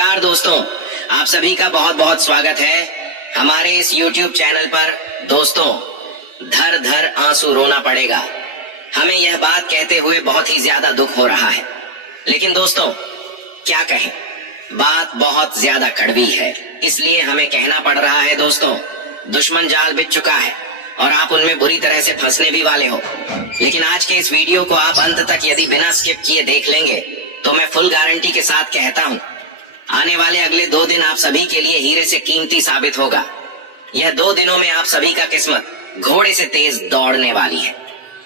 नमस्कार दोस्तों, आप सभी का बहुत बहुत स्वागत है हमारे इस YouTube चैनल पर। दोस्तों, धर धर आंसू रोना पड़ेगा। हमें यह बात कहते हुए बहुत ही ज्यादा दुख हो रहा है, लेकिन दोस्तों क्या कहें, बात बहुत ज्यादा कड़वी है, इसलिए हमें कहना पड़ रहा है। दोस्तों, दुश्मन जाल बिछ चुका है और आप उनमें बुरी तरह से फंसने भी वाले हो। लेकिन आज के इस वीडियो को आप अंत तक यदि बिना स्किप किए देख लेंगे तो मैं फुल गारंटी के साथ कहता हूँ, आने वाले अगले 2 दिन आप सभी के लिए हीरे से कीमती साबित होगा। यह 2 दिनों में आप सभी का किस्मत घोड़े से तेज दौड़ने वाली है,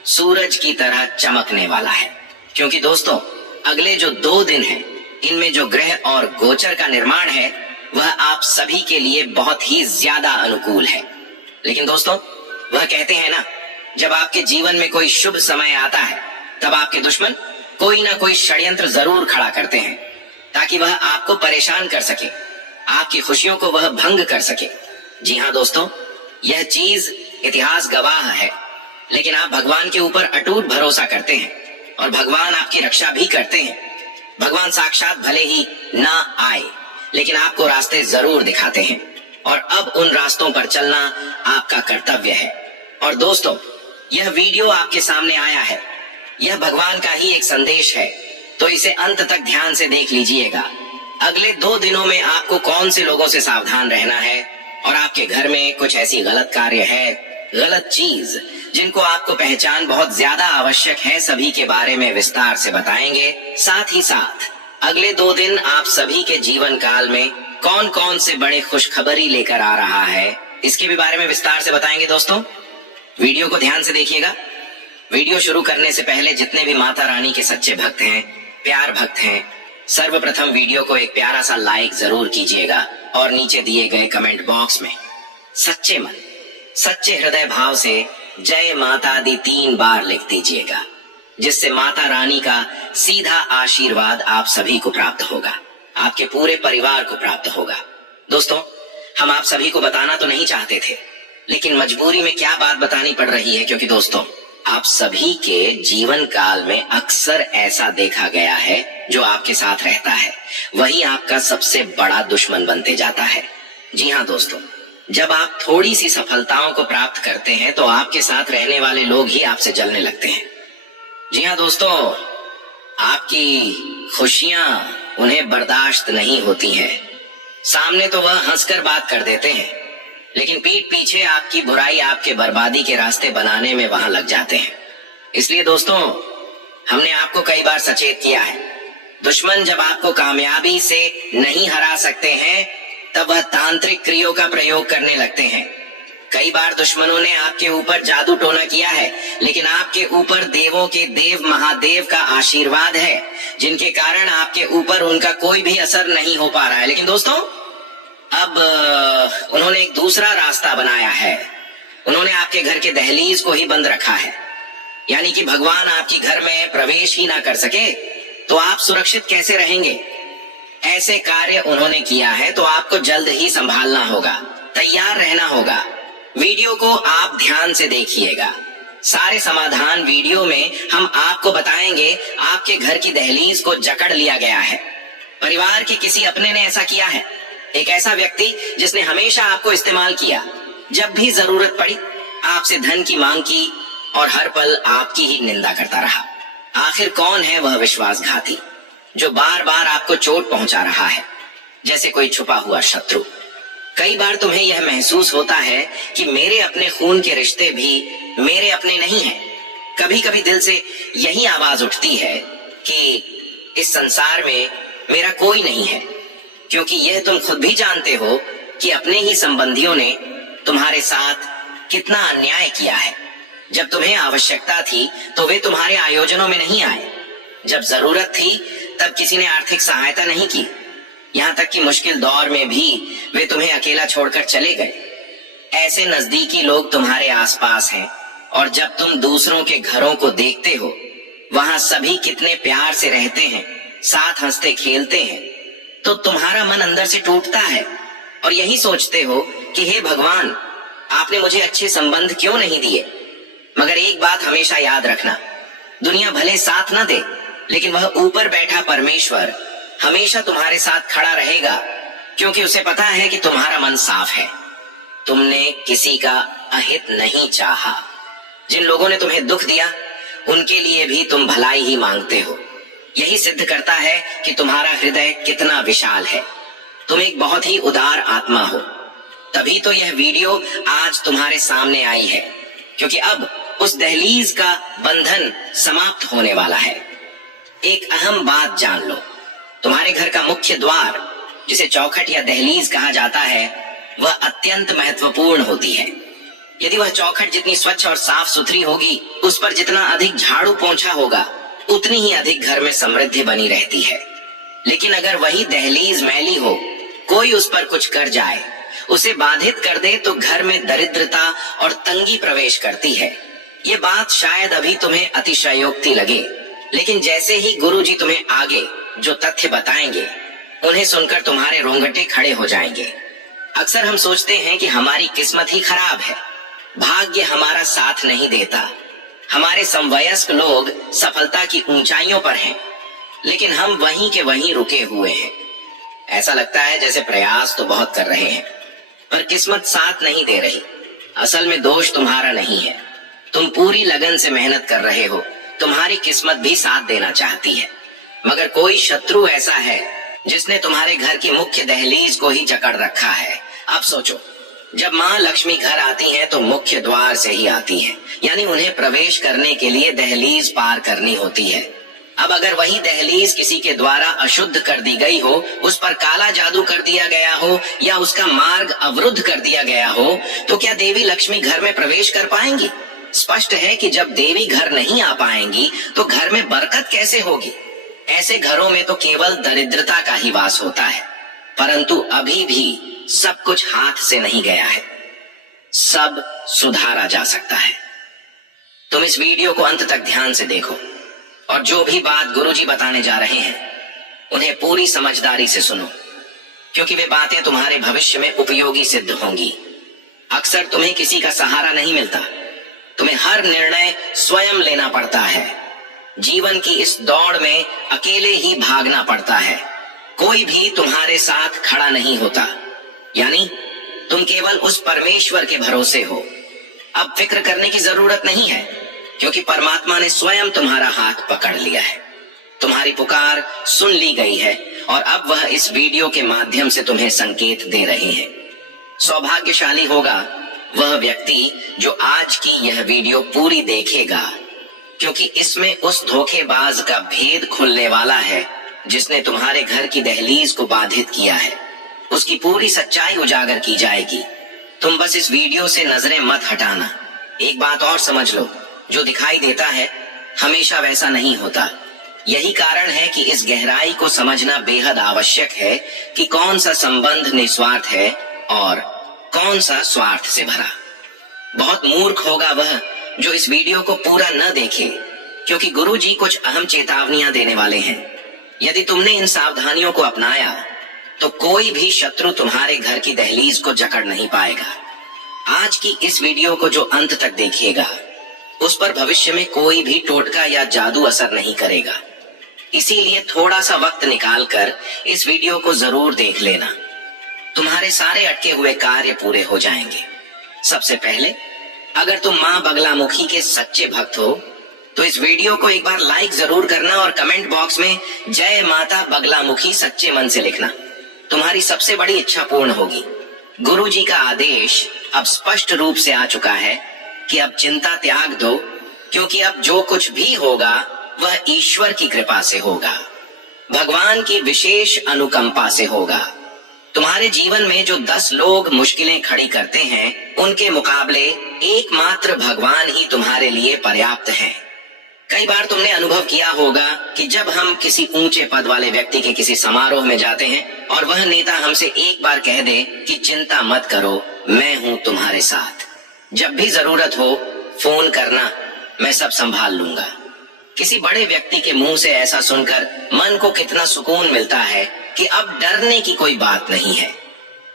सूरज की तरह चमकने वाला है। क्योंकि दोस्तों, अगले जो 2 दिन हैं, इनमें जो ग्रह और गोचर का निर्माण है वह आप सभी के लिए बहुत ही ज्यादा अनुकूल है। लेकिन दोस्तों, वह कहते हैं ना, जब आपके जीवन में कोई शुभ समय आता है तब आपके दुश्मन कोई ना कोई षड्यंत्र जरूर खड़ा करते हैं ताकि वह आपको परेशान कर सके, आपकी खुशियों को वह भंग कर सके। जी हाँ दोस्तों, यह चीज इतिहास गवाह है। लेकिन आप भगवान के ऊपर अटूट भरोसा करते हैं और भगवान आपकी रक्षा भी करते हैं। भगवान साक्षात भले ही ना आए, लेकिन आपको रास्ते जरूर दिखाते हैं और अब उन रास्तों पर चलना आपका कर्तव्य है। और दोस्तों, यह वीडियो आपके सामने आया है, यह भगवान का ही एक संदेश है, तो इसे अंत तक ध्यान से देख लीजिएगा। अगले 2 दिनों में आपको कौन से लोगों से सावधान रहना है और आपके घर में कुछ ऐसी गलत कार्य है, गलत चीज जिनको आपको पहचान बहुत ज्यादा आवश्यक है, सभी के बारे में विस्तार से बताएंगे। साथ ही साथ अगले 2 दिन आप सभी के जीवन काल में कौन कौन से बड़े खुशखबरी लेकर आ रहा है, इसके भी बारे में विस्तार से बताएंगे। दोस्तों, वीडियो को ध्यान से देखिएगा। वीडियो शुरू करने से पहले जितने भी माता रानी के सच्चे भक्त हैं, प्यार भक्त हैं, सर्वप्रथम वीडियो को एक प्यारा सा लाइक जरूर कीजिएगा और नीचे दिए गए कमेंट बॉक्स में सच्चे मन, सच्चे हृदय भाव से जय माता दी 3 बार लिख दीजिएगा, जिससे माता रानी का सीधा आशीर्वाद आप सभी को प्राप्त होगा, आपके पूरे परिवार को प्राप्त होगा। दोस्तों, हम आप सभी को बताना तो नहीं चाहते थे, लेकिन मजबूरी में क्या बात बतानी पड़ रही है, क्योंकि दोस्तों, आप सभी के जीवन काल में अक्सर ऐसा देखा गया है, जो आपके साथ रहता है वही आपका सबसे बड़ा दुश्मन बनते जाता है। जी हाँ दोस्तों, जब आप थोड़ी सी सफलताओं को प्राप्त करते हैं तो आपके साथ रहने वाले लोग ही आपसे जलने लगते हैं। जी हाँ दोस्तों, आपकी खुशियां उन्हें बर्दाश्त नहीं होती हैं। सामने तो वह हंसकर बात कर देते हैं, लेकिन पीठ पीछे आपकी बुराई, आपके बर्बादी के रास्ते बनाने में वहां लग जाते हैं। इसलिए दोस्तों, हमने आपको कई बार सचेत किया है, दुश्मन जब आपको कामयाबी से नहीं हरा सकते हैं तब वह तांत्रिक क्रियों का प्रयोग करने लगते हैं। कई बार दुश्मनों ने आपके ऊपर जादू टोना किया है, लेकिन आपके ऊपर देवों के देव महादेव का आशीर्वाद है, जिनके कारण आपके ऊपर उनका कोई भी असर नहीं हो पा रहा है। लेकिन दोस्तों, अब उन्होंने एक दूसरा रास्ता बनाया है। उन्होंने आपके घर के दहलीज को ही बंद रखा है, यानी कि भगवान आपके घर में प्रवेश ही ना कर सके, तो आप सुरक्षित कैसे रहेंगे। ऐसे कार्य उन्होंने किया है, तो आपको जल्द ही संभालना होगा, तैयार रहना होगा। वीडियो को आप ध्यान से देखिएगा, सारे समाधान वीडियो में हम आपको बताएंगे। आपके घर की दहलीज को जकड़ लिया गया है, परिवार के किसी अपने ने ऐसा किया है, एक ऐसा व्यक्ति जिसने हमेशा आपको इस्तेमाल किया, जब भी जरूरत पड़ी आपसे धन की मांग की और हर पल आपकी ही निंदा करता रहा। आखिर कौन है वह विश्वासघाती जो बार बार आपको चोट पहुंचा रहा है, जैसे कोई छुपा हुआ शत्रु। कई बार तुम्हें यह महसूस होता है कि मेरे अपने खून के रिश्ते भी मेरे अपने नहीं हैं। कभी कभी दिल से यही आवाज उठती है कि इस संसार में मेरा कोई नहीं है, क्योंकि यह तुम खुद भी जानते हो कि अपने ही संबंधियों ने तुम्हारे साथ कितना अन्याय किया है। जब तुम्हें आवश्यकता थी तो वे तुम्हारे आयोजनों में नहीं आए, जब जरूरत थी तब किसी ने आर्थिक सहायता नहीं की, यहाँ तक कि मुश्किल दौर में भी वे तुम्हें अकेला छोड़कर चले गए। ऐसे नजदीकी लोग तुम्हारे आसपास हैं, और जब तुम दूसरों के घरों को देखते हो, वहां सभी कितने प्यार से रहते हैं, साथ हंसते खेलते हैं, तो तुम्हारा मन अंदर से टूटता है और यही सोचते हो कि हे भगवान, आपने मुझे अच्छे संबंध क्यों नहीं दिए। मगर एक बात हमेशा याद रखना, दुनिया भले साथ न दे, लेकिन वह ऊपर बैठा परमेश्वर हमेशा तुम्हारे साथ खड़ा रहेगा, क्योंकि उसे पता है कि तुम्हारा मन साफ है। तुमने किसी का अहित नहीं चाहा। जिन लोगों ने तुम्हें दुख दिया उनके लिए भी तुम भलाई ही मांगते हो। यही सिद्ध करता है कि तुम्हारा हृदय कितना विशाल है। तुम एक बहुत ही उदार आत्मा हो। तभी तो यह वीडियो आज तुम्हारे सामने आई है, क्योंकि अब उस दहलीज का बंधन समाप्त होने वाला है। एक अहम बात जान लो, तुम्हारे घर का मुख्य द्वार, जिसे चौखट या दहलीज कहा जाता है, वह अत्यंत महत्वपूर्ण होती है। यदि वह चौखट जितनी स्वच्छ और साफ सुथरी होगी, उस पर जितना अधिक झाड़ू पोंछा होगा, उतनी ही अधिक घर में समृद्धि बनी रहती है। लेकिन अगर वही दहलीज मैली हो, कोई उस पर कुछ कर जाए, उसे बाधित कर दे, तो घर में दरिद्रता और तंगी प्रवेश करती है। ये बात शायद अभी तुम्हें अतिशयोक्ति लगे, लेकिन जैसे ही गुरुजी तुम्हें आगे जो तथ्य बताएंगे, उन्हें सुनकर तुम्हारे रोंगटे खड़े हो जाएंगे। अक्सर हम सोचते हैं कि हमारी किस्मत ही खराब है, भाग्य हमारा साथ नहीं देता, हमारे समवयस्क लोग सफलता की ऊंचाइयों पर हैं, लेकिन हम वहीं के वहीं रुके हुए हैं। ऐसा लगता है जैसे प्रयास तो बहुत कर रहे हैं, पर किस्मत साथ नहीं दे रही। असल में दोष तुम्हारा नहीं है, तुम पूरी लगन से मेहनत कर रहे हो, तुम्हारी किस्मत भी साथ देना चाहती है, मगर कोई शत्रु ऐसा है जिसने तुम्हारे घर की मुख्य दहलीज को ही जकड़ रखा है। अब सोचो, जब माँ लक्ष्मी घर आती हैं तो मुख्य द्वार से ही आती हैं, यानी उन्हें प्रवेश करने के लिए दहलीज पार करनी होती है। अब अगर वही दहलीज किसी के द्वारा अशुद्ध कर दी गई हो, उस पर काला जादू कर दिया गया हो या उसका मार्ग अवरुद्ध कर दिया गया हो, तो क्या देवी लक्ष्मी घर में प्रवेश कर पाएंगी? स्पष्ट है कि जब देवी घर नहीं आ पाएंगी तो घर में बरकत कैसे होगी? ऐसे घरों में तो केवल दरिद्रता का ही वास होता है। परंतु अभी भी सब कुछ हाथ से नहीं गया है, सब सुधारा जा सकता है। तुम इस वीडियो को अंत तक ध्यान से देखो और जो भी बात गुरुजी बताने जा रहे हैं उन्हें पूरी समझदारी से सुनो, क्योंकि वे बातें तुम्हारे भविष्य में उपयोगी सिद्ध होंगी। अक्सर तुम्हें किसी का सहारा नहीं मिलता, तुम्हें हर निर्णय स्वयं लेना पड़ता है। जीवन की इस दौड़ में अकेले ही भागना पड़ता है, कोई भी तुम्हारे साथ खड़ा नहीं होता, यानी तुम केवल उस परमेश्वर के भरोसे हो। अब फिक्र करने की जरूरत नहीं है, क्योंकि परमात्मा ने स्वयं तुम्हारा हाथ पकड़ लिया है। तुम्हारी पुकार सुन ली गई है और अब वह इस वीडियो के माध्यम से तुम्हें संकेत दे रहे हैं। सौभाग्यशाली होगा वह व्यक्ति जो आज की यह वीडियो पूरी देखेगा, क्योंकि इसमें उस धोखेबाज का भेद खुलने वाला है जिसने तुम्हारे घर की दहलीज को बाधित किया है। उसकी पूरी सच्चाई उजागर की जाएगी। तुम बस इस वीडियो से नजरें मत हटाना। एक बात और समझ लो, जो दिखाई देता है हमेशा वैसा नहीं होता। यही कारण है कि इस गहराई को समझना बेहद आवश्यक है कि कौन सा संबंध निस्वार्थ है और कौन सा स्वार्थ से भरा। बहुत मूर्ख होगा वह जो इस वीडियो को पूरा न देखे, क्योंकि गुरुजी कुछ अहम चेतावनियां देने वाले हैं। यदि तुमने इन सावधानियों को अपनाया तो कोई भी शत्रु तुम्हारे घर की दहलीज को जकड़ नहीं पाएगा। आज की इस वीडियो को जो अंत तक देखेगा उस पर भविष्य में कोई भी टोटका या जादू असर नहीं करेगा। इसीलिए थोड़ा सा वक्त निकालकर इस वीडियो को जरूर देख लेना, तुम्हारे सारे अटके हुए कार्य पूरे हो जाएंगे। सबसे पहले, अगर तुम माँ बगलामुखी के सच्चे भक्त हो तो इस वीडियो को एक बार लाइक जरूर करना और कमेंट बॉक्स में जय माता बगलामुखी सच्चे मन से लिखना। तुम्हारी सबसे बड़ी इच्छा पूर्ण होगी। गुरुजी का आदेश अब स्पष्ट रूप से आ चुका है कि अब चिंता त्याग दो, क्योंकि अब जो कुछ भी होगा वह ईश्वर की कृपा से होगा, भगवान की विशेष अनुकंपा से होगा। तुम्हारे जीवन में जो 10 लोग मुश्किलें खड़ी करते हैं, उनके मुकाबले एकमात्र भगवान ही तुम्हारे लिए पर्याप्त हैं। कई बार तुमने अनुभव किया होगा कि जब हम किसी ऊंचे पद वाले व्यक्ति के किसी समारोह में जाते हैं और वह नेता हमसे एक बार कह दे कि चिंता मत करो, मैं हूं तुम्हारे साथ, जब भी जरूरत हो फोन करना, मैं सब संभाल लूंगा। किसी बड़े व्यक्ति के मुंह से ऐसा सुनकर मन को कितना सुकून मिलता है कि अब डरने की कोई बात नहीं है।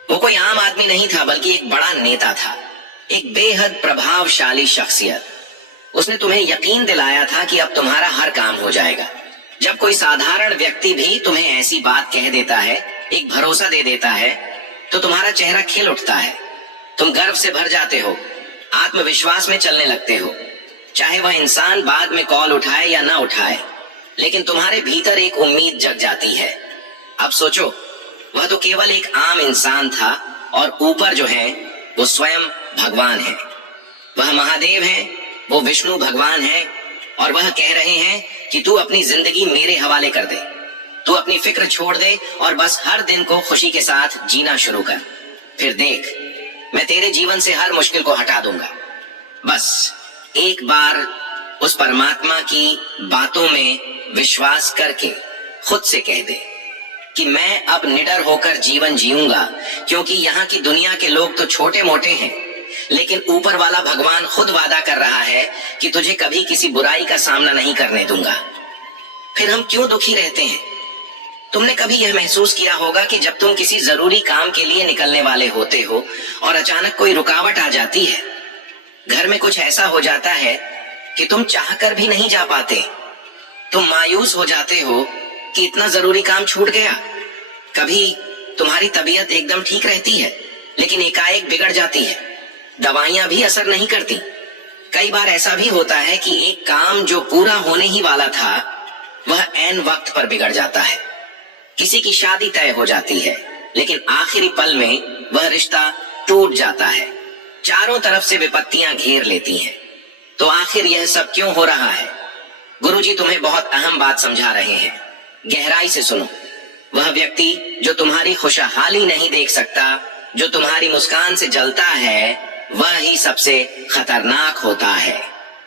वो कोई आम आदमी नहीं था, बल्कि एक बड़ा नेता था, एक बेहद प्रभावशाली शख्सियत। उसने तुम्हें यकीन दिलाया था कि अब तुम्हारा हर काम हो जाएगा। जब कोई साधारण व्यक्ति भी तुम्हें ऐसी बात कह देता है, एक भरोसा दे देता है, तो तुम्हारा चेहरा खिल उठता है। तुम गर्व से भर जाते हो, आत्मविश्वास में चलने लगते हो। चाहे वह इंसान बाद में कॉल उठाए या ना उठाए, लेकिन तुम्हारे भीतर एक उम्मीद जग जाती है। अब सोचो, वह तो केवल एक आम इंसान था और ऊपर जो है वो स्वयं भगवान है। वह महादेव है, वो विष्णु भगवान है, और वह कह रहे हैं कि तू अपनी जिंदगी मेरे हवाले कर दे, तू अपनी फिक्र छोड़ दे और बस हर दिन को खुशी के साथ जीना शुरू कर। फिर देख, मैं तेरे जीवन से हर मुश्किल को हटा दूंगा। बस एक बार उस परमात्मा की बातों में विश्वास करके खुद से कह दे कि मैं अब निडर होकर जीवन जीऊंगा, क्योंकि यहाँ की दुनिया के लोग तो छोटे मोटे हैं, लेकिन ऊपर वाला भगवान खुद वादा कर रहा है कि तुझे कभी किसी बुराई का सामना नहीं करने दूंगा। फिर हम क्यों दुखी रहते हैं? तुमने कभी यह महसूस किया होगा कि जब तुम किसी जरूरी काम के लिए निकलने वाले होते हो और अचानक कोई रुकावट आ जाती है, घर में कुछ ऐसा हो जाता है कि तुम चाहकर भी नहीं जा पाते। तुम मायूस हो जाते हो कि इतना जरूरी काम छूट गया। कभी तुम्हारी तबीयत एकदम ठीक रहती है, लेकिन एकाएक बिगड़ जाती है। दवाइयां भी असर नहीं करती। कई बार ऐसा भी होता है कि एक काम जो पूरा होने ही वाला था, वह ऐन वक्त पर बिगड़ जाता है। किसी की शादी तय हो जाती है, लेकिन आखिरी पल में वह रिश्ता टूट जाता है। चारों तरफ से विपत्तियां घेर लेती हैं। तो आखिर यह सब क्यों हो रहा है? गुरुजी तुम्हें बहुत अहम बात समझा रहे हैं। गहराई से सुनो। वह व्यक्ति जो तुम्हारी खुशहाली नहीं देख सकता, जो तुम्हारी मुस्कान से जलता है, वह ही सबसे खतरनाक होता है।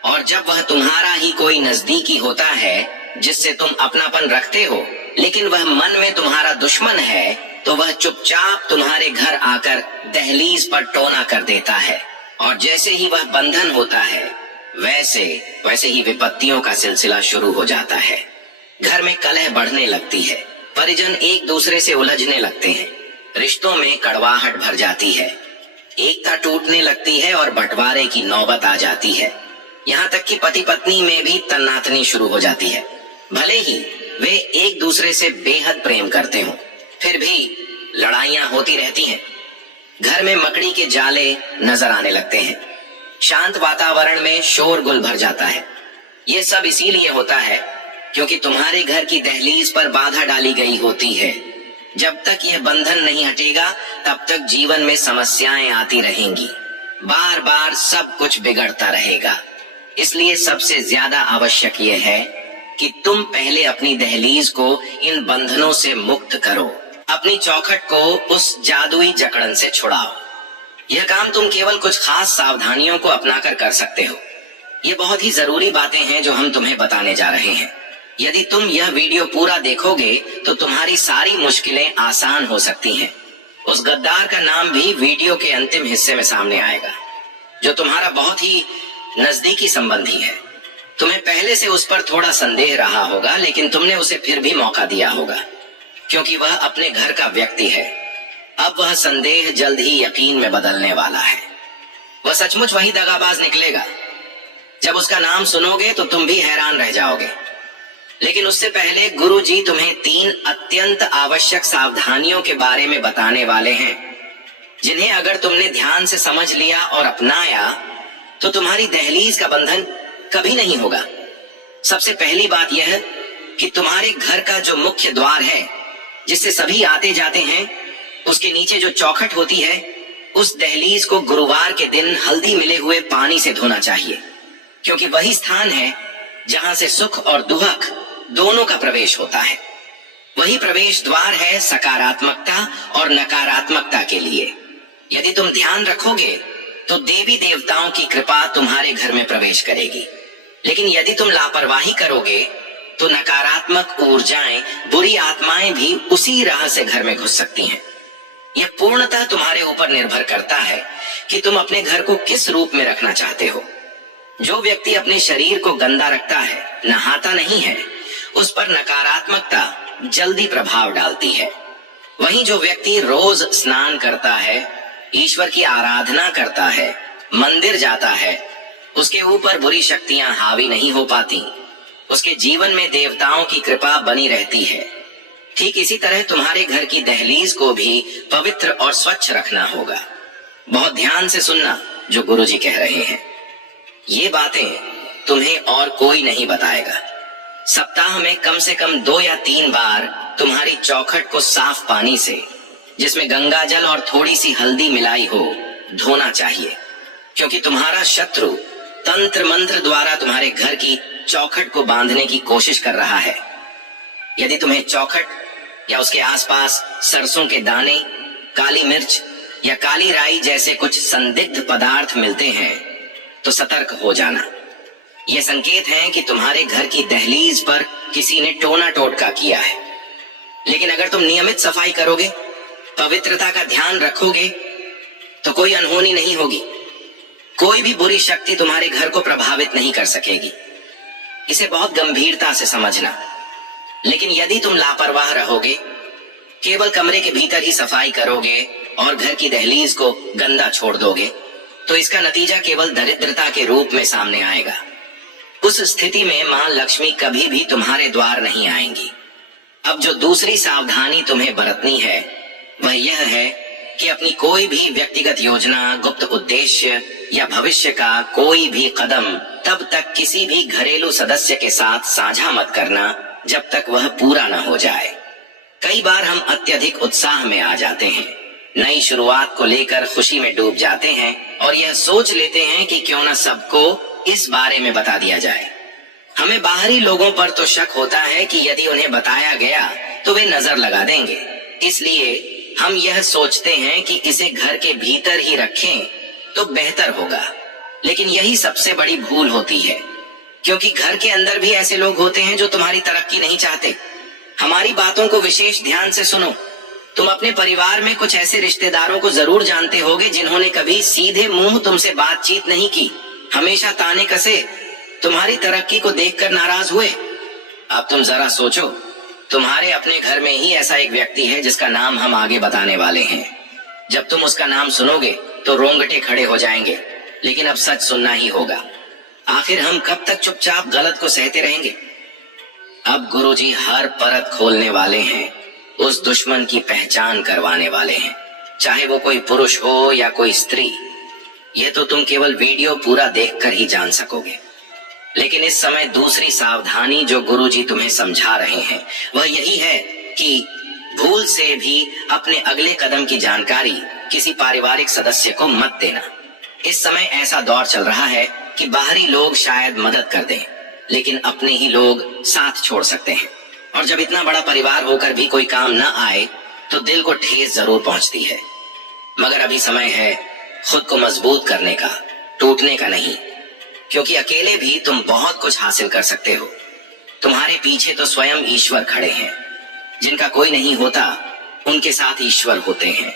और जब वह तुम्हारा ही कोई नजदीकी होता है जिससे तुम अपनापन रखते हो, लेकिन वह मन में तुम्हारा दुश्मन है, तो वह चुपचाप तुम्हारे घर आकर दहलीज पर टोना कर देता है। और जैसे ही वह बंधन होता है, वैसे ही विपत्तियों का सिलसिला शुरू हो जाता है। घर में कलह बढ़ने लगती है, परिजन एक दूसरे से उलझने लगते हैं, रिश्तों में कड़वाहट भर जाती है, एकता टूटने लगती है और बंटवारे की नौबत आ जाती है। यहाँ तक कि पति पत्नी में भी तन्नातनी शुरू हो जाती है। भले ही वे एक दूसरे से बेहद प्रेम करते हों, फिर भी लड़ाइयां होती रहती हैं। घर में मकड़ी के जाले नजर आने लगते हैं। शांत वातावरण में शोरगुल भर जाता है। ये सब इसीलिए होता है क्योंकि तुम्हारे घर की दहलीज पर बाधा डाली गई होती है। जब तक यह बंधन नहीं हटेगा, तब तक जीवन में समस्याएं आती रहेंगी। बार बार सब कुछ बिगड़ता रहेगा। इसलिए सबसे ज्यादा आवश्यक यह है कि तुम पहले अपनी दहलीज को इन बंधनों से मुक्त करो। अपनी चौखट को उस जादुई जकड़न से छुड़ाओ। यह काम तुम केवल कुछ खास सावधानियों को अपनाकर कर सकते हो। ये बहुत ही जरूरी बातें हैं जो हम तुम्हें बताने जा रहे हैं। यदि तुम यह वीडियो पूरा देखोगे तो तुम्हारी सारी मुश्किलें आसान हो सकती हैं। उस गद्दार का नाम भी वीडियो के अंतिम हिस्से में सामने आएगा, जो तुम्हारा बहुत ही नजदीकी संबंधी है। तुम्हें पहले से उस पर थोड़ा संदेह रहा होगा, लेकिन तुमने उसे फिर भी मौका दिया होगा, क्योंकि वह अपने घर का व्यक्ति है। अब वह संदेह जल्द ही यकीन में बदलने वाला है। वह सचमुच वही दगाबाज निकलेगा। जब उसका नाम सुनोगे तो तुम भी हैरान रह जाओगे। लेकिन उससे पहले गुरुजी तुम्हें 3 अत्यंत आवश्यक सावधानियों के बारे में बताने वाले हैं, जिन्हें अगर तुमने ध्यान से समझ लिया और अपनाया तो तुम्हारी दहलीज का बंधन कभी नहीं होगा। सबसे पहली बात यह कि तुम्हारे घर का जो मुख्य द्वार है, जिससे सभी आते जाते हैं, उसके नीचे जो चौखट होती है, उस दहलीज को गुरुवार के दिन हल्दी मिले हुए पानी से धोना चाहिए, क्योंकि वही स्थान है जहां से सुख और दुख दोनों का प्रवेश होता है। वही प्रवेश द्वार है सकारात्मकता और नकारात्मकता के लिए। यदि तुम ध्यान रखोगे तो देवी देवताओं की कृपा तुम्हारे घर में प्रवेश करेगी, लेकिन यदि तुम लापरवाही करोगे तो नकारात्मक ऊर्जाएं, बुरी आत्माएं भी उसी राह से घर में घुस सकती हैं। यह पूर्णतः तुम्हारे ऊपर निर्भर करता है कि तुम अपने घर को किस रूप में रखना चाहते हो। जो व्यक्ति अपने शरीर को गंदा रखता है, नहाता नहीं है, उस पर नकारात्मकता जल्दी प्रभाव डालती है। वहीं जो व्यक्ति रोज स्नान करता है, ईश्वर की आराधना करता है, मंदिर जाता है, उसके ऊपर बुरी शक्तियां हावी नहीं हो पाती। उसके जीवन में देवताओं की कृपा बनी रहती है। ठीक इसी तरह तुम्हारे घर की दहलीज को भी पवित्र और स्वच्छ रखना होगा। बहुत ध्यान से सुनना जो गुरुजी कह रहे हैं। ये बातें तुम्हें और कोई नहीं बताएगा। सप्ताह में कम से कम 2 या 3 बार तुम्हारी चौखट को साफ पानी से, जिसमें गंगा जल और थोड़ी सी हल्दी मिलाई हो, धोना चाहिए, क्योंकि तुम्हारा शत्रु तंत्र मंत्र द्वारा तुम्हारे घर की चौखट को बांधने की कोशिश कर रहा है। यदि तुम्हें चौखट या उसके आसपास सरसों के दाने, काली मिर्च या काली राई जैसे कुछ संदिग्ध पदार्थ मिलते हैं तो सतर्क हो जाना। यह संकेत है कि तुम्हारे घर की दहलीज पर किसी ने टोना टोटका किया है। लेकिन अगर तुम नियमित सफाई करोगे, पवित्रता का ध्यान रखोगे, तो कोई अनहोनी नहीं होगी। कोई भी बुरी शक्ति तुम्हारे घर को प्रभावित नहीं कर सकेगी। इसे बहुत गंभीरता से समझना। लेकिन यदि तुम लापरवाह रहोगे, केवल कमरे के भीतर ही सफाई करोगे और घर की दहलीज को गंदा छोड़ दोगे, तो इसका नतीजा केवल दरिद्रता के रूप में सामने आएगा। उस स्थिति में मां लक्ष्मी कभी भी तुम्हारे द्वार नहीं आएंगी। अब जो दूसरी सावधानी तुम्हें बरतनी है वह यह है कि अपनी कोई भी व्यक्तिगत योजना, गुप्त उद्देश्य या भविष्य का कोई भी कदम तब तक किसी भी घरेलू सदस्य के साथ साझा मत करना जब तक वह पूरा न हो जाए। कई बार हम अत्यधिक उत्साह में आ जाते हैं, नई शुरुआत को लेकर खुशी में डूब जाते हैं और यह सोच लेते हैं कि क्यों न सबको इस बारे में बता दिया जाए। हमें बाहरी लोगों पर तो शक होता है कि यदि उन्हें बताया गया तो वे नजर लगा देंगे, इसलिए हम यह सोचते हैं कि इसे घर के भीतर ही रखें तो बेहतर होगा। लेकिन यही सबसे बड़ी भूल होती है, क्योंकि घर के अंदर भी ऐसे लोग होते हैं जो तुम्हारी तरक्की नहीं चाहते। हमारी बातों को विशेष ध्यान से सुनो। तुम अपने परिवार में कुछ ऐसे रिश्तेदारों को जरूर जानते होगे जिन्होंने कभी सीधे मुंह तुमसे बातचीत नहीं की, हमेशा ताने कसे, तुम्हारी तरक्की को देखकर नाराज हुए। अब तुम जरा सोचो, तुम्हारे अपने घर में ही ऐसा एक व्यक्ति है जिसका नाम हम आगे बताने वाले हैं। जब तुम उसका नाम सुनोगे तो रोंगटे खड़े हो जाएंगे, लेकिन अब सच सुनना ही होगा। आखिर हम कब तक चुपचाप गलत को सहते रहेंगे? अब गुरुजी हर परत खोलने वाले हैं, उस दुश्मन की पहचान करवाने वाले हैं, चाहे वो कोई पुरुष हो या कोई स्त्री। ये तो तुम केवल वीडियो पूरा देखकर ही जान सकोगे। लेकिन इस समय दूसरी सावधानी जो गुरुजी तुम्हें समझा रहे हैं वह यही है कि भूल से भी अपने अगले कदम की जानकारी किसी पारिवारिक सदस्य को मत देना। इस समय ऐसा दौर चल रहा है कि बाहरी लोग शायद मदद कर दें, लेकिन अपने ही लोग साथ छोड़ सकते हैं। और जब इतना बड़ा परिवार होकर भी कोई काम न आए तो दिल को ठेस जरूर पहुंचती है। मगर अभी समय है खुद को मजबूत करने का, टूटने का नहीं, क्योंकि अकेले भी तुम बहुत कुछ हासिल कर सकते हो। तुम्हारे पीछे तो स्वयं ईश्वर खड़े हैं। जिनका कोई नहीं होता उनके साथ ईश्वर होते हैं।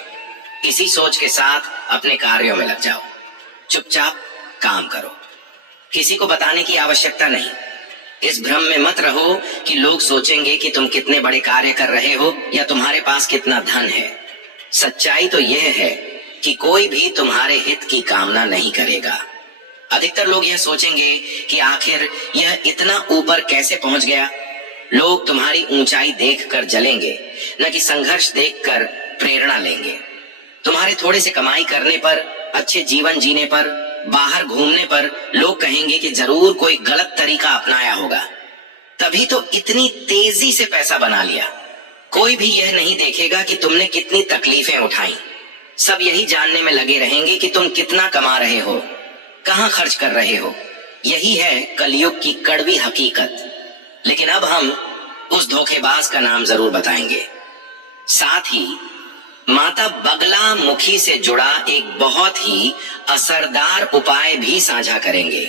इसी सोच के साथ अपने कार्यों में लग जाओ, चुपचाप काम करो, किसी को बताने की आवश्यकता नहीं। इस भ्रम में मत रहो कि लोग सोचेंगे कि तुम कितने बड़े कार्य कर रहे हो या तुम्हारे पास कितना धन है। सच्चाई तो यह है कि कोई भी तुम्हारे हित की कामना नहीं करेगा। अधिकतर लोग यह सोचेंगे कि आखिर यह इतना ऊपर कैसे पहुंच गया। लोग तुम्हारी ऊंचाई देखकर जलेंगे, न कि संघर्ष देखकर प्रेरणा लेंगे। तुम्हारे थोड़े से कमाई करने पर, अच्छे जीवन जीने पर, बाहर घूमने पर लोग कहेंगे कि जरूर कोई गलत तरीका अपनाया होगा, तभी तो इतनी तेजी से पैसा बना लिया। कोई भी यह नहीं देखेगा कि तुमने कितनी तकलीफें उठाई। सब यही जानने में लगे रहेंगे कि तुम कितना कमा रहे हो, कहां खर्च कर रहे हो। यही है कलयुग की कड़वी हकीकत। लेकिन अब हम उस धोखेबाज का नाम जरूर बताएंगे। साथ ही माता बगला मुखी से जुड़ा एक बहुत ही असरदार उपाय भी साझा करेंगे।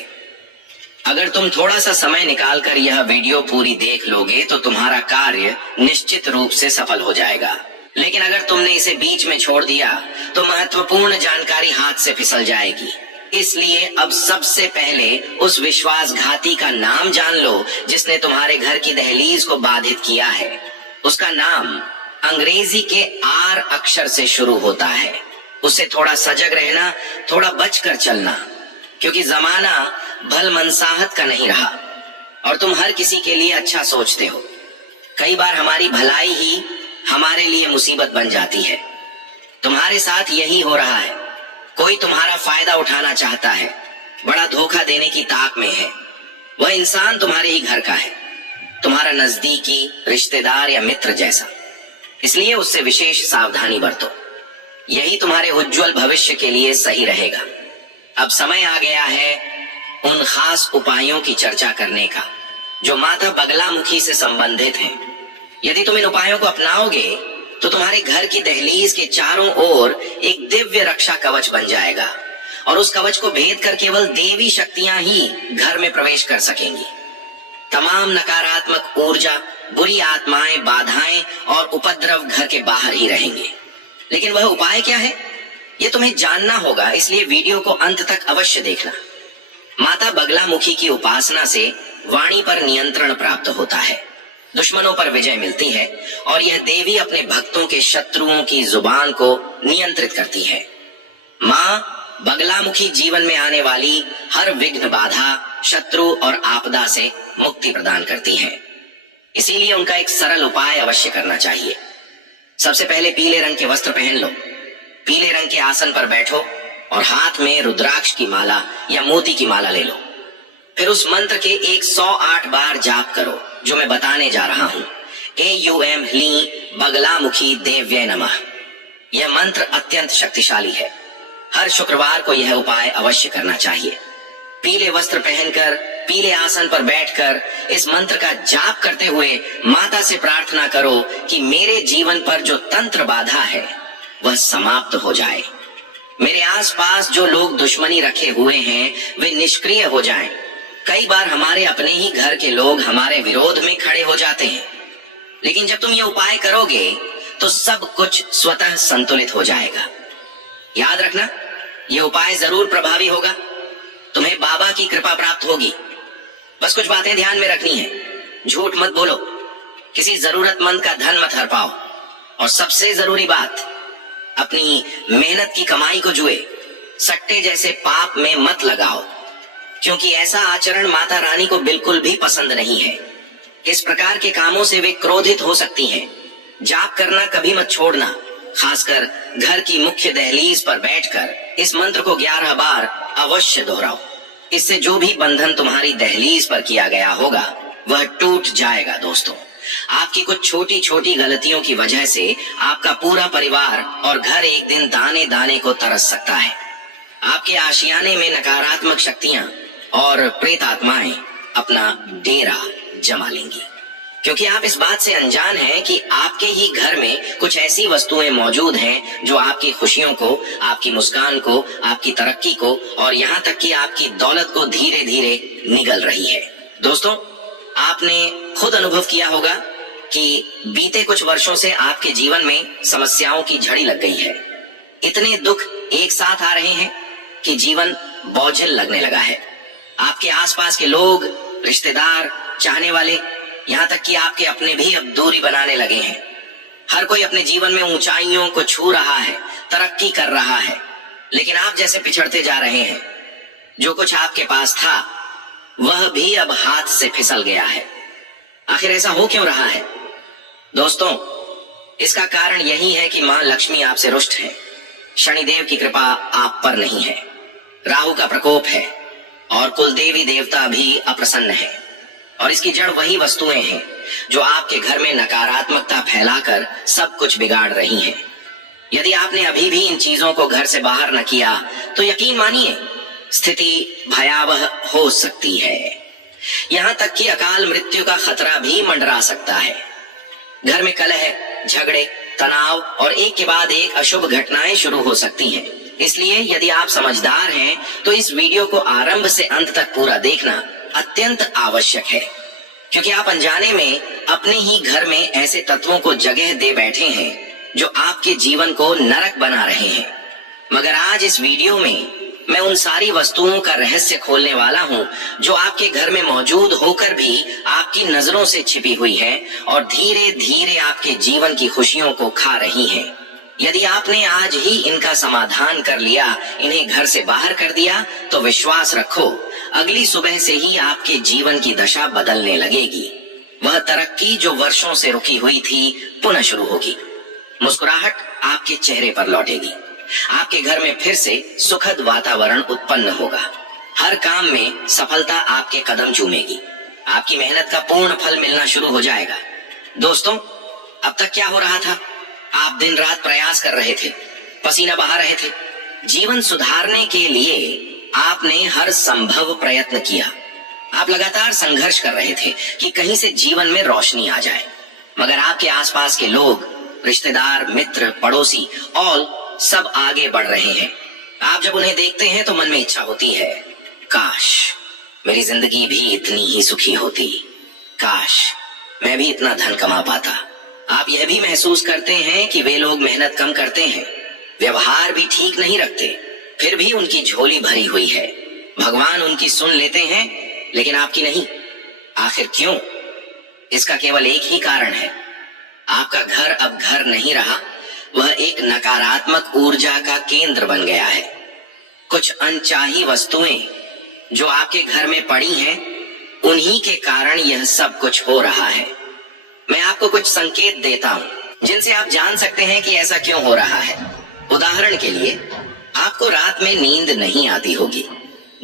अगर तुम थोड़ा सा समय निकालकर यह वीडियो पूरी देख लोगे तो तुम्हारा कार्य निश्चित रूप से सफल हो जाएगा। लेकिन अगर तुमने इसे बीच में छोड़ दिया तो महत्वपूर्ण जानकारी हाथ से फिसल जाएगी। इसलिए अब सबसे पहले उस विश्वासघाती का नाम जान लो जिसने तुम्हारे घर की दहलीज को बाधित किया है। उसका नाम अंग्रेजी के आर अक्षर से शुरू होता है। उससे थोड़ा सजग रहना, थोड़ा बचकर चलना, क्योंकि जमाना भल मनसाहत का नहीं रहा। और तुम हर किसी के लिए अच्छा सोचते हो। कई बार हमारी भलाई ही हमारे लिए मुसीबत बन जाती है। तुम्हारे साथ यही हो रहा है। कोई तुम्हारा फायदा उठाना चाहता है, बड़ा धोखा देने की ताक में है। वह इंसान तुम्हारे ही घर का है, तुम्हारा नजदीकी रिश्तेदार या मित्र जैसा। इसलिए उससे विशेष सावधानी बरतो। यही तुम्हारे उज्जवल भविष्य के लिए सही रहेगा। अब समय आ गया है उन खास उपायों की चर्चा करने का जो माता बगलामुखी से संबंधित हैं। यदि तुम इन उपायों को अपनाओगे तो तुम्हारे घर की दहलीज के चारों ओर एक दिव्य रक्षा कवच बन जाएगा और उस कवच को भेद कर केवल देवी शक्तियां ही घर में प्रवेश कर सकेंगी। तमाम नकारात्मक ऊर्जा, बुरी आत्माएं, बाधाएं और उपद्रव घर के बाहर ही रहेंगे। लेकिन वह उपाय क्या है, यह तुम्हें जानना होगा, इसलिए वीडियो को अंत तक अवश्य देखना। माता बगलामुखी की उपासना से वाणी पर नियंत्रण प्राप्त होता है, दुश्मनों पर विजय मिलती है और यह देवी अपने भक्तों के शत्रुओं की जुबान को नियंत्रित करती है। माँ बगलामुखी जीवन में आने वाली हर विघ्न, बाधा, शत्रु और आपदा से मुक्ति प्रदान करती हैं। इसीलिए उनका एक सरल उपाय अवश्य करना चाहिए। सबसे पहले पीले रंग के वस्त्र पहन लो, पीले रंग के आसन पर बैठो और हाथ में रुद्राक्ष की माला या मोती की माला ले लो। फिर उस मंत्र के 108 बार जाप करो जो मैं बताने जा रहा हूं। AUM ह्ली बगलामुखी देव्यै नमः। यह मंत्र अत्यंत शक्तिशाली है। हर शुक्रवार को यह उपाय अवश्य करना चाहिए। पीले वस्त्र पहनकर पीले आसन पर बैठकर इस मंत्र का जाप करते हुए माता से प्रार्थना करो कि मेरे जीवन पर जो तंत्र बाधा है वह समाप्त हो जाए। मेरे आसपास जो लोग दुश्मनी रखे हुए हैं वे निष्क्रिय हो जाएं। कई बार हमारे अपने ही घर के लोग हमारे विरोध में खड़े हो जाते हैं, लेकिन जब तुम ये उपाय करोगे तो सब कुछ स्वतः संतुलित हो जाएगा। याद रखना, यह उपाय जरूर प्रभावी होगा। तुम्हें बाबा की कृपा प्राप्त होगी। बस कुछ बातें ध्यान में रखनी है। झूठ मत बोलो, किसी जरूरतमंद का धन मत हड़पाओ और सबसे जरूरी बात, अपनी मेहनत की कमाई को जुए, सट्टे जैसे पाप में मत लगाओ, क्योंकि ऐसा आचरण माता रानी को बिल्कुल भी पसंद नहीं है। इस प्रकार के कामों से वे क्रोधित हो सकती हैं। जाप करना कभी मत छोड़ना, खासकर घर की मुख्य दहलीज पर बैठकर इस मंत्र को 11 बार अवश्य दोहराओ। इससे जो भी बंधन तुम्हारी दहलीज पर किया गया होगा वह टूट जाएगा। दोस्तों, आपकी कुछ छोटी छोटी गलतियों की वजह से आपका पूरा परिवार और घर एक दिन दाने दाने को तरस सकता है। आपके आशियाने में नकारात्मक शक्तियां और प्रेत आत्माएं अपना डेरा जमा लेंगी, क्योंकि आप इस बात से अनजान हैं कि आपके ही घर में कुछ ऐसी वस्तुएं मौजूद हैं जो आपकी खुशियों को, आपकी मुस्कान को, आपकी तरक्की को और यहाँ तक कि आपकी दौलत को धीरे धीरे निगल रही है। दोस्तों, आपने खुद अनुभव किया होगा कि बीते कुछ वर्षों से आपके जीवन में समस्याओं की झड़ी लग गई है। इतने दुख एक साथ आ रहे हैं कि जीवन बोझिल लगने लगा है। आपके आसपास के लोग, रिश्तेदार, चाहने वाले, यहाँ तक कि आपके अपने भी अब दूरी बनाने लगे हैं। हर कोई अपने जीवन में ऊंचाइयों को छू रहा है, तरक्की कर रहा है, लेकिन आप जैसे पिछड़ते जा रहे हैं। जो कुछ आपके पास था वह भी अब हाथ से फिसल गया है। आखिर ऐसा हो क्यों रहा है? दोस्तों, इसका कारण यही है कि मां लक्ष्मी आपसे रुष्ट है। शनिदेव की कृपा आप पर नहीं है, राहु का प्रकोप है और कुलदेवी देवता भी अप्रसन्न है। और इसकी जड़ वही वस्तुएं हैं जो आपके घर में नकारात्मकता फैलाकर सब कुछ बिगाड़ रही हैं। यदि आपने अभी भी इन चीजों को घर से बाहर न किया तो यकीन मानिए स्थिति भयावह हो सकती है। यहाँ तक कि अकाल मृत्यु का खतरा भी मंडरा सकता है। घर में कलह, झगड़े, तनाव और एक के बाद एक अशुभ घटनाएं शुरू हो सकती हैं। इसलिए यदि आप समझदार हैं तो इस वीडियो को आरंभ से अंत तक पूरा देखना अत्यंत आवश्यक है, क्योंकि आप अनजाने में अपने ही घर में ऐसे तत्वों को जगह दे बैठे हैं जो आपके जीवन को नरक बना रहे हैं। मगर आज इस वीडियो में मैं उन सारी वस्तुओं का रहस्य खोलने वाला हूं जो आपके घर में मौजूद होकर भी आपकी नजरों से छिपी हुई है और धीरे धीरे आपके जीवन की खुशियों को खा रही हैं। यदि आपने आज ही इनका समाधान कर लिया, इन्हें घर से बाहर कर दिया, तो विश्वास रखो अगली सुबह से ही आपके जीवन की दशा बदलने लगेगी। वह तरक्की जो वर्षों से रुकी हुई थी पुनः शुरू होगी। मुस्कुराहट आपके चेहरे पर लौटेगी। आपके घर में फिर से सुखद वातावरण उत्पन्न होगा। हर काम में सफलता आपके कदम चूमेगी। आपकी मेहनत का पूर्ण फल मिलना शुरू हो जाएगा। दोस्तों, अब तक क्या हो रहा था? आप दिन रात प्रयास कर रहे थे, पसीना बहा रहे थे। जीवन सुधारने के लिए आपने हर संभव प्रयत्न किया। आप लगातार संघर्ष कर रहे थे कि कहीं से जीवन में रोशनी आ जाए, मगर आपके आसपास के लोग, रिश्तेदार, मित्र, पड़ोसी और सब आगे बढ़ रहे हैं। आप जब उन्हें देखते हैं तो मन में इच्छा होती है, काश मेरी जिंदगी भी इतनी ही सुखी होती, काश मैं भी इतना धन कमा पाता। आप यह भी महसूस करते हैं कि वे लोग मेहनत कम करते हैं, व्यवहार भी ठीक नहीं रखते, फिर भी उनकी झोली भरी हुई है। भगवान उनकी सुन लेते हैं लेकिन आपकी नहीं। आखिर क्यों? इसका केवल एक ही कारण है, आपका घर अब घर नहीं रहा, वह एक नकारात्मक ऊर्जा का केंद्र बन गया है। कुछ अनचाही वस्तुएं जो आपके घर में पड़ी हैं, उन्हीं के कारण यह सब कुछ हो रहा है। मैं आपको कुछ संकेत देता हूं जिनसे आप जान सकते हैं कि ऐसा क्यों हो रहा है। उदाहरण के लिए, आपको रात में नींद नहीं आती होगी।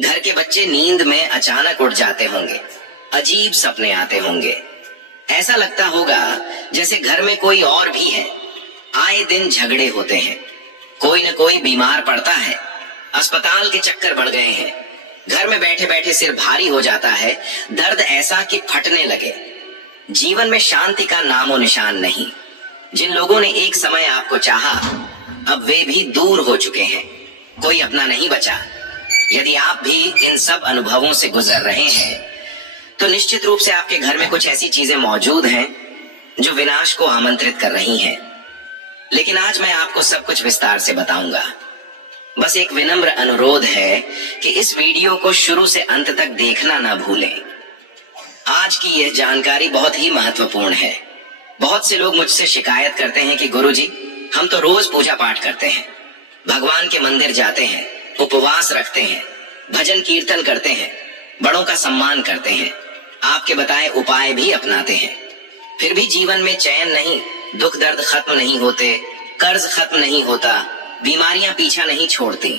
घर के बच्चे नींद में अचानक उठ जाते होंगे, अजीब सपने आते होंगे। ऐसा लगता होगा जैसे घर में कोई और भी है। आए दिन झगड़े होते हैं, कोई न कोई बीमार पड़ता है, अस्पताल के चक्कर बढ़ गए हैं, घर में बैठे बैठे सिर भारी हो जाता है, दर्द ऐसा कि फटने लगे। जीवन में शांति का नामो निशान नहीं। जिन लोगों ने एक समय आपको चाहा, अब वे भी दूर हो चुके हैं, कोई अपना नहीं बचा। यदि आप भी इन सब अनुभवों से गुजर रहे हैं तो निश्चित रूप से आपके घर में कुछ ऐसी चीजें मौजूद हैं जो विनाश को आमंत्रित कर रही हैं। लेकिन आज मैं आपको सब कुछ विस्तार से बताऊंगा। बस एक विनम्र अनुरोध है कि इस वीडियो को शुरू से अंत तक देखना ना भूलें। आज की यह जानकारी बहुत ही महत्वपूर्ण है। बहुत से लोग मुझसे शिकायत करते हैं कि गुरुजी, हम तो रोज पूजा पाठ करते हैं, भगवान के मंदिर जाते हैं, उपवास रखते हैं, भजन कीर्तन करते हैं, बड़ों का सम्मान करते हैं, आपके बताए उपाय भी अपनाते हैं, फिर भी जीवन में चैन नहीं, दुख दर्द खत्म नहीं होते, कर्ज खत्म नहीं होता, बीमारियां पीछा नहीं छोड़ती।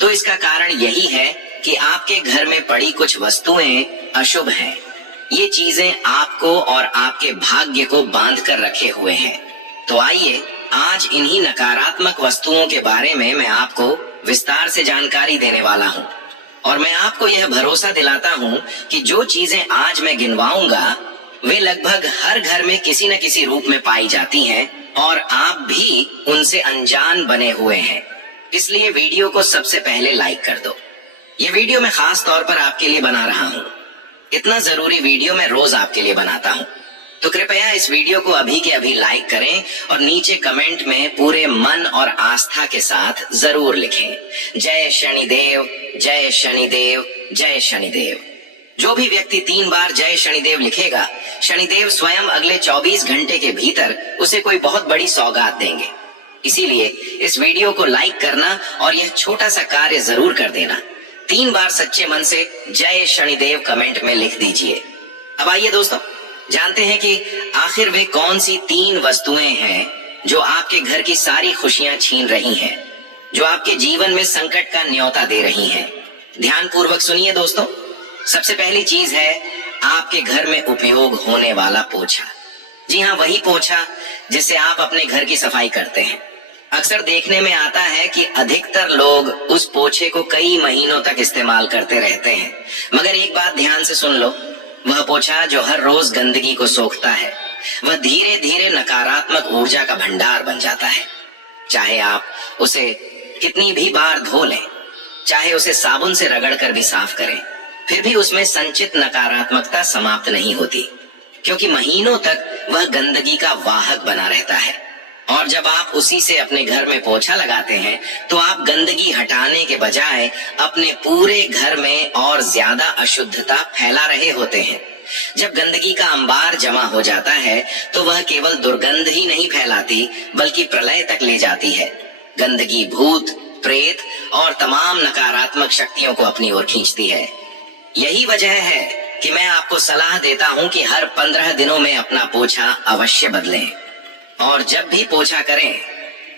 तो इसका कारण यही है कि आपके घर में पड़ी कुछ वस्तुएं अशुभ हैं। ये चीजें आपको और आपके भाग्य को बांध कर रखे हुए हैं। तो आइए आज इन्हीं नकारात्मक वस्तुओं के बारे में मैं आपको विस्तार से जानकारी देने वाला हूँ। और मैं आपको यह भरोसा दिलाता हूँ कि जो चीजें आज मैं गिनवाऊंगा वे लगभग हर घर में किसी न किसी रूप में पाई जाती हैं और आप भी उनसे अनजान बने हुए हैं। इसलिए वीडियो को सबसे पहले लाइक कर दो। ये वीडियो मैं खास तौर पर आपके लिए बना रहा हूँ। इतना जरूरी वीडियो मैं रोज आपके लिए बनाता हूँ, तो कृपया इस वीडियो को अभी के अभी लाइक करें और नीचे कमेंट में पूरे मन और आस्था के साथ जरूर लिखें, जय शनिदेव, जय शनिदेव, जय शनिदेव। जो भी व्यक्ति 3 बार जय शनिदेव लिखेगा, शनिदेव स्वयं अगले 24 घंटे के भीतर उसे कोई बहुत बड़ी सौगात देंगे। इसीलिए इस वीडियो को लाइक करना और यह छोटा सा कार्य जरूर कर देना। 3 बार सच्चे मन से जय शनिदेव कमेंट में लिख दीजिए। अब आइए दोस्तों, जानते हैं कि आखिर वे कौन सी 3 वस्तुएं हैं जो आपके घर की सारी खुशियां छीन रही हैं, जो आपके जीवन में संकट का न्योता दे रही हैं। ध्यान पूर्वक सुनिए दोस्तों। सबसे पहली चीज है आपके घर में उपयोग होने वाला पोछा। जी हाँ, वही पोछा जिससे आप अपने घर की सफाई करते हैं। अक्सर देखने में आता है कि अधिकतर लोग उस पोछे को कई महीनों तक इस्तेमाल करते रहते हैं, मगर एक बात ध्यान से सुन लो, वह पोछा जो हर रोज गंदगी को सोखता है, वह धीरे धीरे नकारात्मक ऊर्जा का भंडार बन जाता है। चाहे आप उसे कितनी भी बार धो लें, चाहे उसे साबुन से रगड़कर भी साफ करें, फिर भी उसमें संचित नकारात्मकता समाप्त नहीं होती, क्योंकि महीनों तक वह गंदगी का वाहक बना रहता है। और जब आप उसी से अपने घर में पोछा लगाते हैं तो आप गंदगी हटाने के बजाय अपने पूरे घर में और ज्यादा अशुद्धता फैला रहे होते हैं। जब गंदगी का अंबार जमा हो जाता है तो वह केवल दुर्गंध ही नहीं फैलाती बल्कि प्रलय तक ले जाती है। गंदगी भूत, प्रेत और तमाम नकारात्मक शक्तियों को अपनी ओर खींचती है। यही वजह है कि मैं आपको सलाह देता हूँ कि हर 15 दिनों में अपना पोछा अवश्य बदलें और जब भी पोछा करें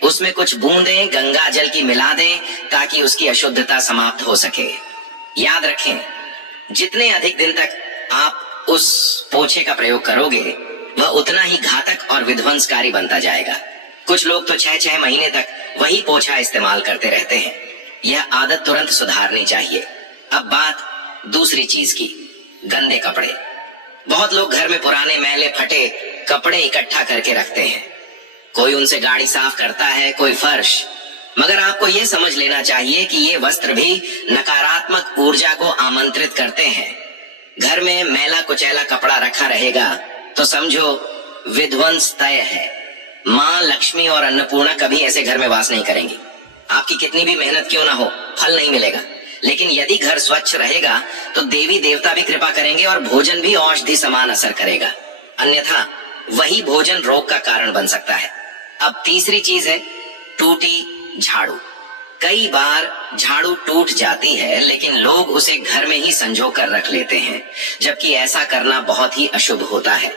उसमें कुछ बूंदें गंगा जल की मिला दें ताकि उसकी अशुद्धता समाप्त हो सके। याद रखें, जितने अधिक दिन तक आप उस पोछे का प्रयोग करोगे वह उतना ही घातक और विध्वंसकारी बनता जाएगा। कुछ लोग तो 6-6 महीने तक वही पोछा इस्तेमाल करते रहते हैं। यह आदत तुरंत सुधारनी चाहिए। अब बात दूसरी चीज की, गंदे कपड़े। बहुत लोग घर में पुराने मैले फटे कपड़े इकट्ठा करके रखते हैं। कोई उनसे गाड़ी साफ करता है, कोई फर्श। मगर आपको यह समझ लेना चाहिए कि ये वस्त्र भी नकारात्मक ऊर्जा को आमंत्रित करते हैं। घर में मैला कुचैला कपड़ा रखा रहेगा तो समझो विध्वंस तय है। माँ लक्ष्मी और अन्नपूर्णा कभी ऐसे घर में वास नहीं करेंगी। आपकी कितनी भी मेहनत क्यों ना हो, फल नहीं मिलेगा। लेकिन यदि घर स्वच्छ रहेगा तो देवी देवता भी कृपा करेंगे और भोजन भी औषधि समान असर करेगा। अन्यथा वही भोजन रोग का कारण बन सकता है। अब तीसरी चीज है टूटी झाड़ू। कई बार झाड़ू टूट जाती है लेकिन लोग उसे घर में ही संजो कर रख लेते हैं, जबकि ऐसा करना बहुत ही अशुभ होता है।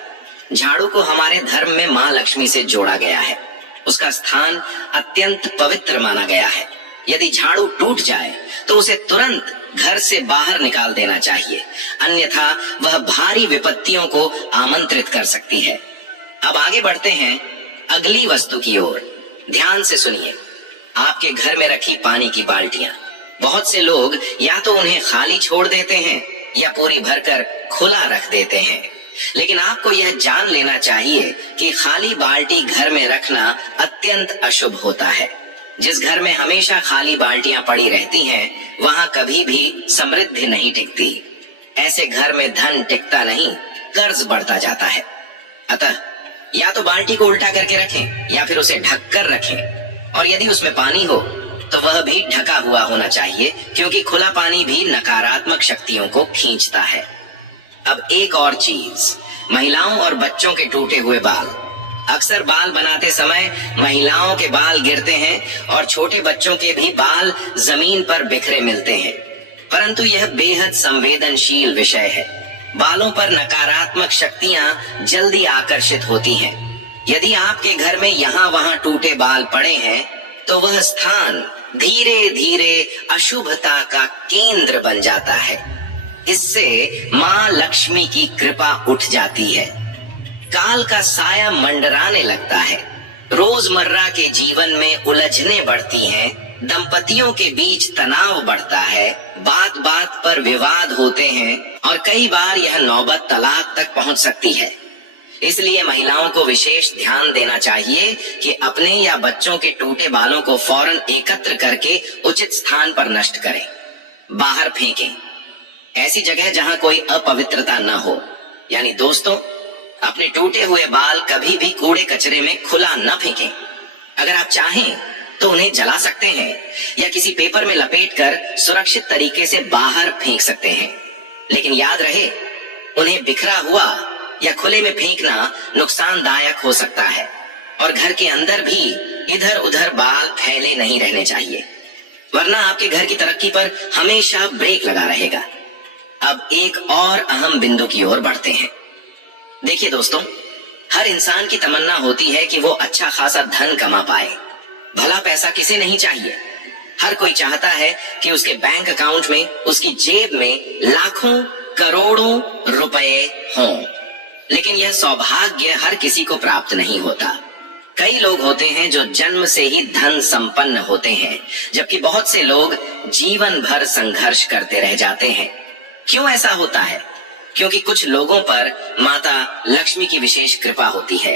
झाड़ू को हमारे धर्म में माँ लक्ष्मी से जोड़ा गया है। उसका स्थान अत्यंत पवित्र माना गया है। यदि झाड़ू टूट जाए तो उसे तुरंत घर से बाहर निकाल देना चाहिए, अन्यथा वह भारी विपत्तियों को आमंत्रित कर सकती है। अब आगे बढ़ते हैं अगली वस्तु की ओर। ध्यान से सुनिए, आपके घर में रखी पानी की बाल्टियां। बहुत से लोग या तो उन्हें खाली छोड़ देते हैं या पूरी भरकर खुला रख देते हैं। लेकिन आपको यह जान लेना चाहिए कि खाली बाल्टी घर में रखना अत्यंत अशुभ होता है। जिस घर में हमेशा खाली बाल्टियां पड़ी रहती हैं, वहां कभी भी समृद्धि नहीं टिकती। ऐसे घर में धन टिकता नहीं, कर्ज बढ़ता जाता है। अतः या तो बाल्टी को उल्टा करके रखें या फिर उसे ढक कर रखें, और यदि उसमें पानी हो तो वह भी ढका हुआ होना चाहिए, क्योंकि खुला पानी भी नकारात्मक शक्तियों को खींचता है। अब एक और चीज, महिलाओं और बच्चों के टूटे हुए बाल। अक्सर बाल बनाते समय महिलाओं के बाल गिरते हैं और छोटे बच्चों के भी बाल जमीन पर बिखरे मिलते हैं, परंतु यह बेहद संवेदनशील विषय है। बालों पर नकारात्मक शक्तियां जल्दी आकर्षित होती हैं। यदि आपके घर में यहाँ वहाँ टूटे बाल पड़े हैं तो वह स्थान धीरे धीरे अशुभता का केंद्र बन जाता है। इससे माँ लक्ष्मी की कृपा उठ जाती है। काल का साया मंडराने लगता है। रोजमर्रा के जीवन में उलझने बढ़ती हैं, दंपतियों के बीच तनाव बढ़ता है, बात बात पर विवाद होते हैं और कई बार यह नौबत तलाक तक पहुंच सकती है। इसलिए महिलाओं को विशेष ध्यान देना चाहिए कि अपने या बच्चों के टूटे बालों को फौरन एकत्र करके उचित स्थान पर नष्ट करें, बाहर फेंकें, ऐसी जगह जहां कोई अपवित्रता न हो। यानी दोस्तों, अपने टूटे हुए बाल कभी भी कूड़े कचरे में खुला न फेंकें। अगर आप चाहें तो उन्हें जला सकते हैं या किसी पेपर में लपेटकर सुरक्षित तरीके से बाहर फेंक सकते हैं, लेकिन याद रहे, उन्हें बिखरा हुआ या खुले में फेंकना नुकसानदायक हो सकता है और घर के अंदर भी इधर उधर बाल फैले नहीं रहने चाहिए, वरना आपके घर की तरक्की पर हमेशा ब्रेक लगा रहेगा। अब एक और अहम बिंदु की ओर बढ़ते हैं। देखिए दोस्तों, हर इंसान की तमन्ना होती है कि वो अच्छा खासा धन कमा पाए। भला पैसा किसे नहीं चाहिए। हर कोई चाहता है कि उसके बैंक अकाउंट में, उसकी जेब में लाखों करोड़ों रुपए हों, लेकिन यह सौभाग्य हर किसी को प्राप्त नहीं होता। कई लोग होते हैं जो जन्म से ही धन संपन्न होते हैं, जबकि बहुत से लोग जीवन भर संघर्ष करते रह जाते हैं। क्यों ऐसा होता है? क्योंकि कुछ लोगों पर माता लक्ष्मी की विशेष कृपा होती है।